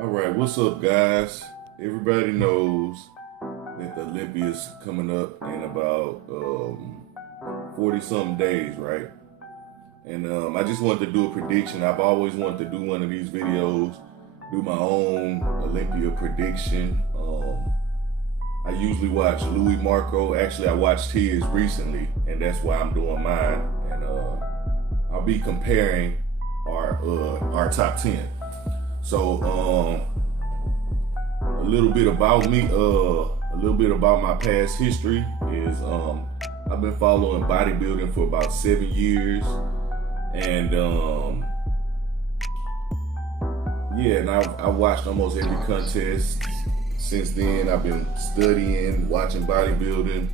All right, what's up, guys? Everybody knows that the Olympia's coming up in about 40 something days, right? And I just wanted to do a prediction. I've always wanted to do one of these videos, do my own Olympia prediction. I usually watch Louis Marco. Actually, I watched his recently, and that's why I'm doing mine. And I'll be comparing our top 10. So a little bit about me, a little bit about my past history is I've been following bodybuilding for about 7 years, and yeah, and I've watched almost every contest since then. I've been studying, watching bodybuilding,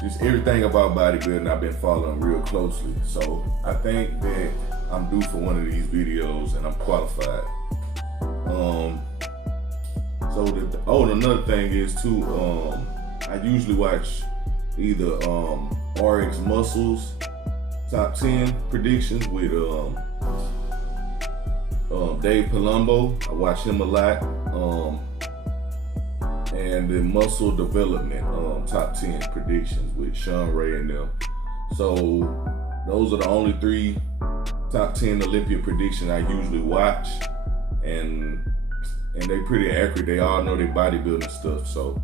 just everything about bodybuilding I've been following real closely. So I think that I'm due for one of these videos and I'm qualified. Another thing is too, I usually watch either RX Muscles top 10 predictions with Dave Palumbo. I watch him a lot. And the Muscle Development top 10 predictions with Sean Ray and them. So those are the only three top 10 Olympia predictions I usually watch, and they pretty accurate. They all know their bodybuilding stuff. So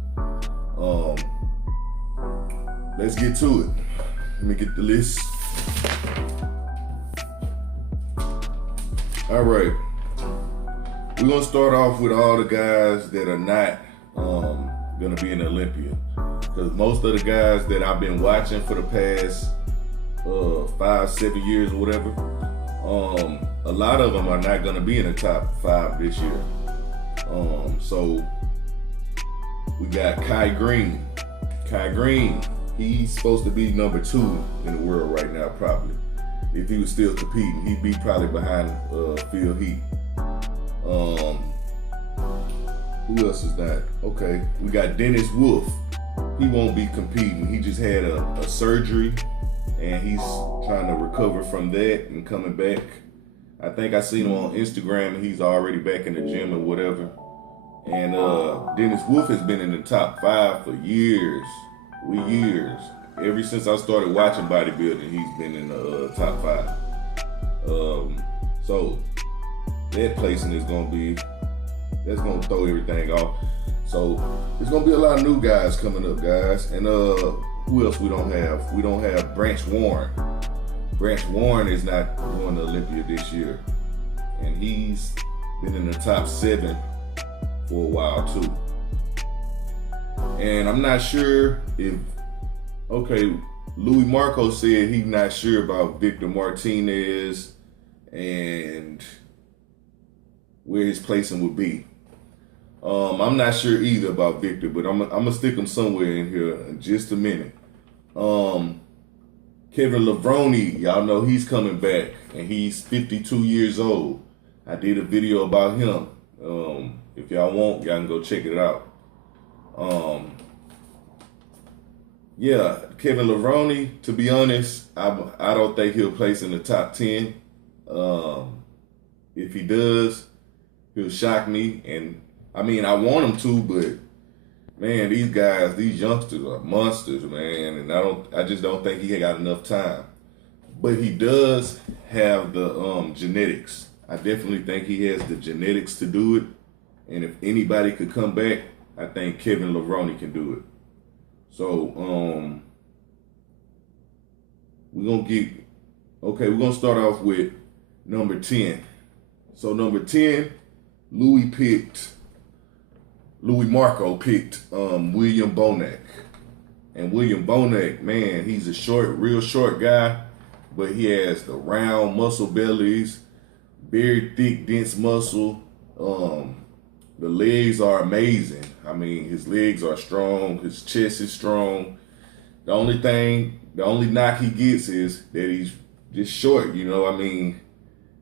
let's get to it. Let me get the list. All right, we're gonna start off with all the guys that are not gonna be in Olympia, because most of the guys that I've been watching for the past 5-7 years or whatever, a lot of them are not gonna be in the top 5 this year. So we got Kai Green. Kai Green, he's supposed to be number 2 in the world right now, probably. If he was still competing, he'd be probably behind Phil Heath. Who else is that? Okay, we got Dennis Wolf. He won't be competing. He just had a surgery, and he's trying to recover from that and coming back. I think I seen him on Instagram, and he's already back in the gym or whatever. And Dennis Wolf has been in the top 5 for years. Years. Ever since I started watching bodybuilding, he's been in the top 5. So that placing is gonna be, that's gonna throw everything off. So there's gonna be a lot of new guys coming up, guys. And who else we don't have? We don't have Branch Warren. Branch Warren is not going to Olympia this year, and he's been in the top 7 for a while too. And I'm not sure if, okay, Louis Marco said he's not sure about Victor Martinez and where his placing would be. I'm not sure either about Victor, but I'm gonna stick him somewhere in here in just a minute. Kevin Levrone, y'all know he's coming back, and he's 52 years old. I did a video about him. If y'all want, y'all can go check it out. Yeah, Kevin Levrone, to be honest, I don't think he'll place in the top 10. If he does, he'll shock me. And I mean, I want him to, but man, these guys, these youngsters are monsters, man. And I just don't think he got enough time. But he does have the genetics. I definitely think he has the genetics to do it. And if anybody could come back, I think Kevin Levrone can do it. So we're gonna start off with number 10. So number 10, Louis Marco picked William Bonac. And William Bonac, man, he's a real short guy, but he has the round muscle bellies, very thick, dense muscle. The legs are amazing. I mean, his legs are strong. His chest is strong. The only knock he gets is that he's just short. You know, I mean,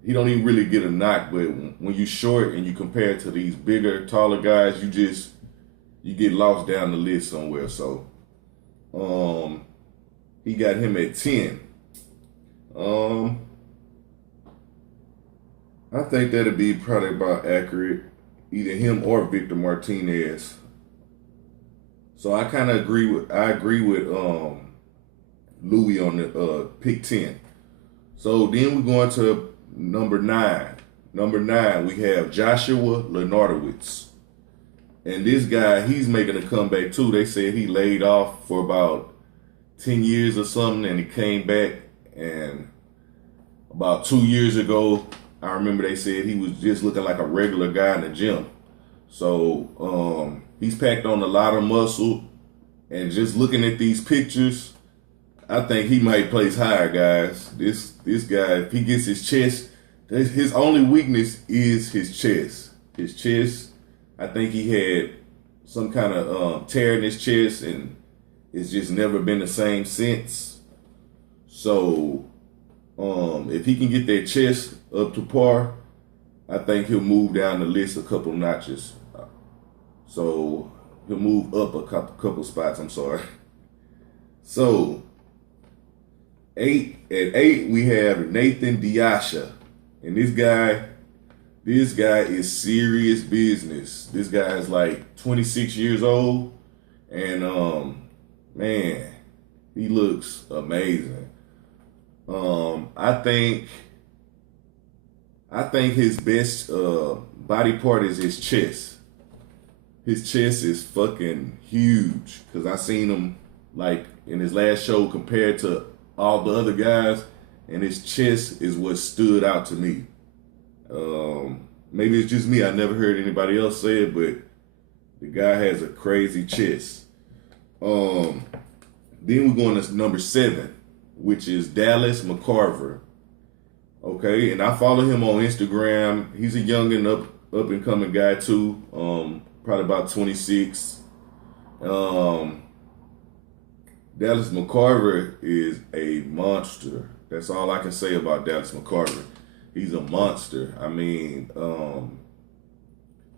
he don't even really get a knock. But when you're short and you compare it to these bigger, taller guys, you get lost down the list somewhere. So, he got him at 10. I think that'd be probably about accurate. either him or Victor Martinez. So I kind of agree with Louis on the pick 10. So then we go into number 9. Number 9, we have Joshua Lenardowitz. And this guy, he's making a comeback too. They said he laid off for about 10 years or something, and he came back. And about 2 years ago, I remember they said he was just looking like a regular guy in the gym. So he's packed on a lot of muscle. And just looking at these pictures, I think he might place higher, guys. This guy, if he gets his chest, his only weakness is his chest. His chest, I think he had some kind of tear in his chest, and it's just never been the same since. So if he can get that chest up to par, I think he'll move down the list a couple notches. So he'll move up a couple spots, I'm sorry. So at 8 we have Nathan Diasha. And this guy is serious business. This guy is like 26 years old, and man, he looks amazing. I think his best body part is his chest. His chest is fucking huge, because I seen him like in his last show compared to all the other guys, and his chest is what stood out to me. Maybe it's just me. I never heard anybody else say it, but the guy has a crazy chest. Then we're going to number 7, which is Dallas McCarver. Okay, and I follow him on Instagram. He's a young and up and coming guy too. Probably about 26. Dallas McCarver is a monster. That's all I can say about Dallas McCarver. He's a monster. I mean,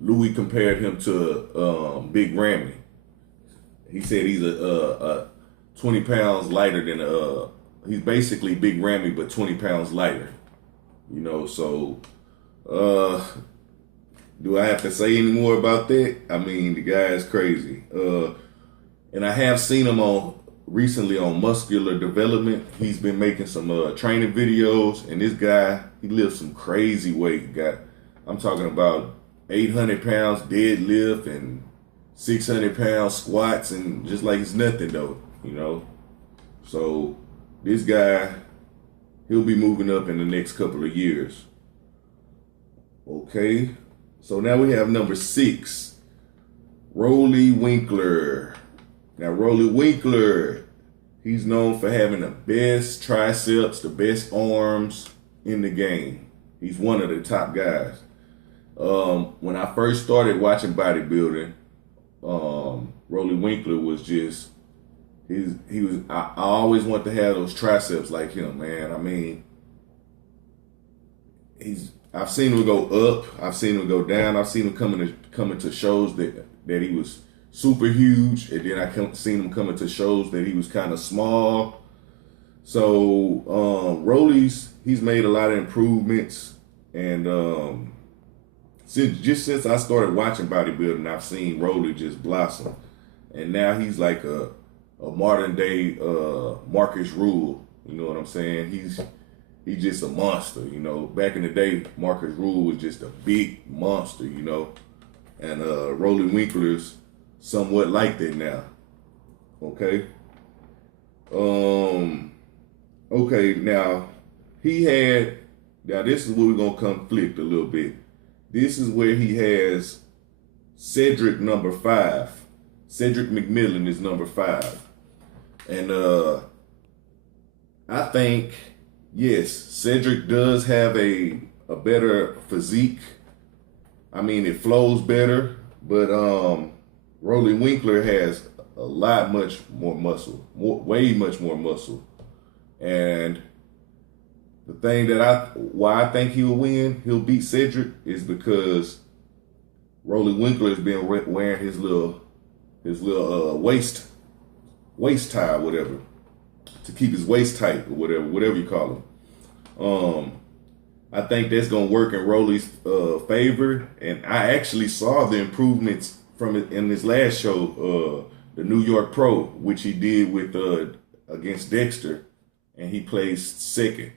Louis compared him to Big Ramy. He said he's a 20 pounds lighter than he's basically Big Ramy, but 20 pounds lighter. You know, so do I have to say any more about that? I mean, the guy is crazy. And I have seen him recently on Muscular Development. He's been making some training videos, and this guy, he lifts some crazy weight. I'm talking about 800 pounds deadlift and 600 pounds squats, and just like it's nothing though, you know. So this guy, he'll be moving up in the next couple of years. Okay, so now we have number 6, Rolly Winkler. Now, Rolly Winkler, he's known for having the best triceps, the best arms in the game. He's one of the top guys. When I first started watching bodybuilding, Rolly Winkler was just, I always wanted to have those triceps like him, man. I mean, I've seen him go up, I've seen him go down, I've seen him coming to shows that he was super huge, and then I seen him coming to shows that he was kind of small. So he's made a lot of improvements, and since I started watching bodybuilding, I've seen Rolly just blossom, and now he's like a modern day Marcus Rule. You know what I'm saying? He's just a monster. You know, back in the day, Marcus Rule was just a big monster. You know, and Rolly Winkler's somewhat like that now. Okay. Okay, now this is where we're gonna conflict a little bit. This is where he has Cedric number 5. Cedric McMillan is number 5. And I think, yes, Cedric does have a better physique. I mean, it flows better, but Rolly Winkler has much more muscle, way much more muscle. And the thing why I think he'll beat Cedric is because Rolly Winkler has been wearing his little waist tie, whatever, to keep his waist tight or whatever you call him. I think that's gonna work in Rolly's favor, and I actually saw the improvements from it in his last show, the New York Pro, which he did with against Dexter, and he placed second.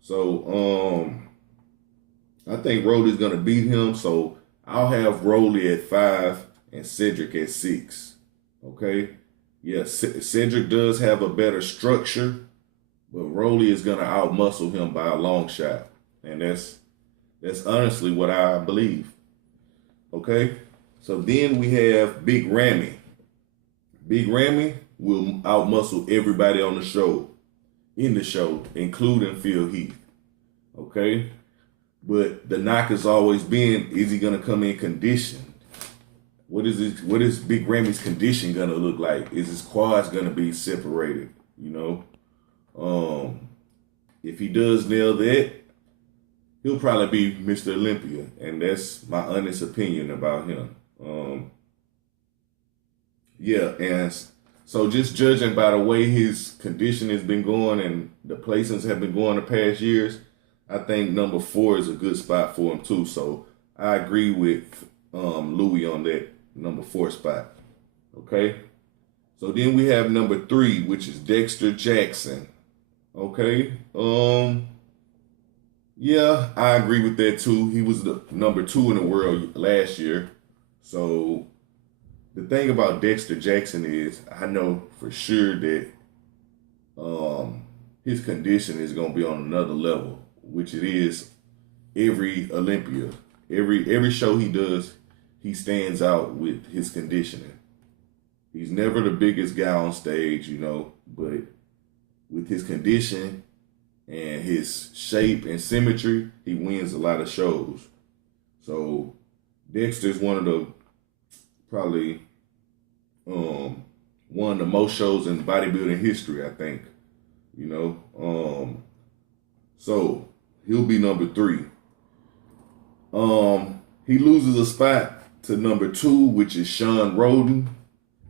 So I think Rolly's gonna beat him. So I'll have Rolly at 5 and Cedric at 6. Okay, yeah, Cedric does have a better structure, but Rolly is gonna outmuscle him by a long shot. And that's honestly what I believe. Okay? So then we have Big Ramy. Big Ramy will outmuscle everybody on the show, including Phil Heath. Okay? But the knock has always been, is he gonna come in conditioned? What is Big Ramy's condition gonna look like? Is his quads gonna be separated? If he does nail that, he'll probably be Mr. Olympia, and that's my honest opinion about him. Yeah, and so just judging by the way his condition has been going and the placements have been going the past years, I think number 4 is a good spot for him too. So I agree with Louis on that number 4 spot. Okay, so then we have number 3, which is Dexter Jackson. Okay, yeah, I agree with that too. He was the number 2 in the world last year. So the thing about Dexter Jackson is I know for sure that his condition is going to be on another level, which it is every Olympia. Every show he does, he stands out with his conditioning. He's never the biggest guy on stage, but with his condition and his shape and symmetry, he wins a lot of shows. So Dexter's one of the probably one of the most shows in bodybuilding history, I think. So he'll be number 3. He loses a spot to number 2, which is Sean Roden.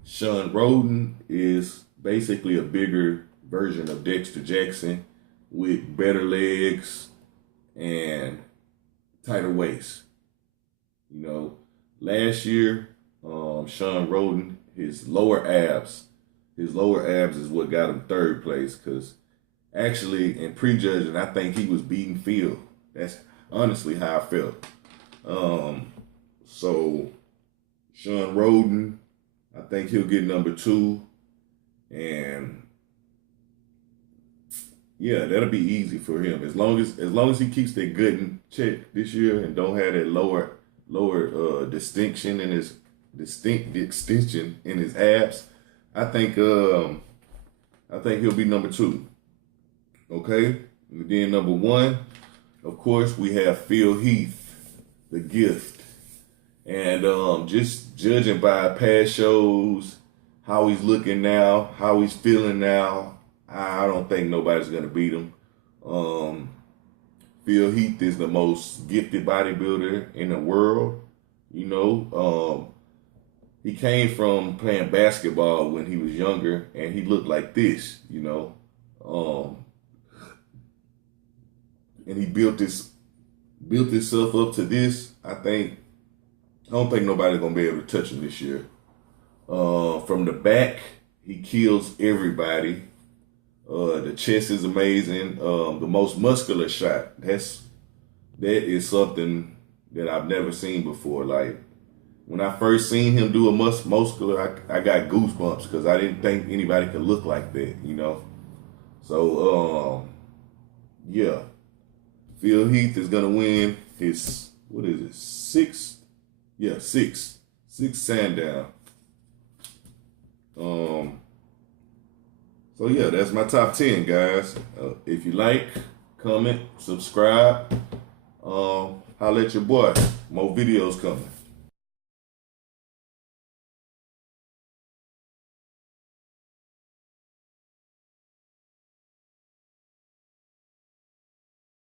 Sean Roden is basically a bigger version of Dexter Jackson with better legs and tighter waist. Last year, Sean Roden, his lower abs is what got him 3rd place, because actually in prejudging, I think he was beating Phil. That's honestly how I felt. So Sean Roden, I think he'll get number 2, and yeah, that'll be easy for him as long as he keeps that gut in check this year and don't have that lower distinction in his extension in his abs. I think he'll be number 2. Okay, and then number 1, of course, we have Phil Heath, the Gift, and just judging by past shows, how he's looking now, how he's feeling now, I don't think nobody's gonna beat him. Phil Heath is the most gifted bodybuilder in the world. He came from playing basketball when he was younger, and he looked like this. And he built himself up to this. I don't think nobody's gonna be able to touch him this year. From the back, he kills everybody. The chest is amazing. The most muscular shot. That is something that I've never seen before. Like when I first seen him do a muscular, I got goosebumps because I didn't think anybody could look like that. So yeah, Phil Heath is gonna win his 6th? Yeah, 6th Sandown. So yeah, that's my top 10, guys. If you like, comment, subscribe, holla at your boy. More videos coming.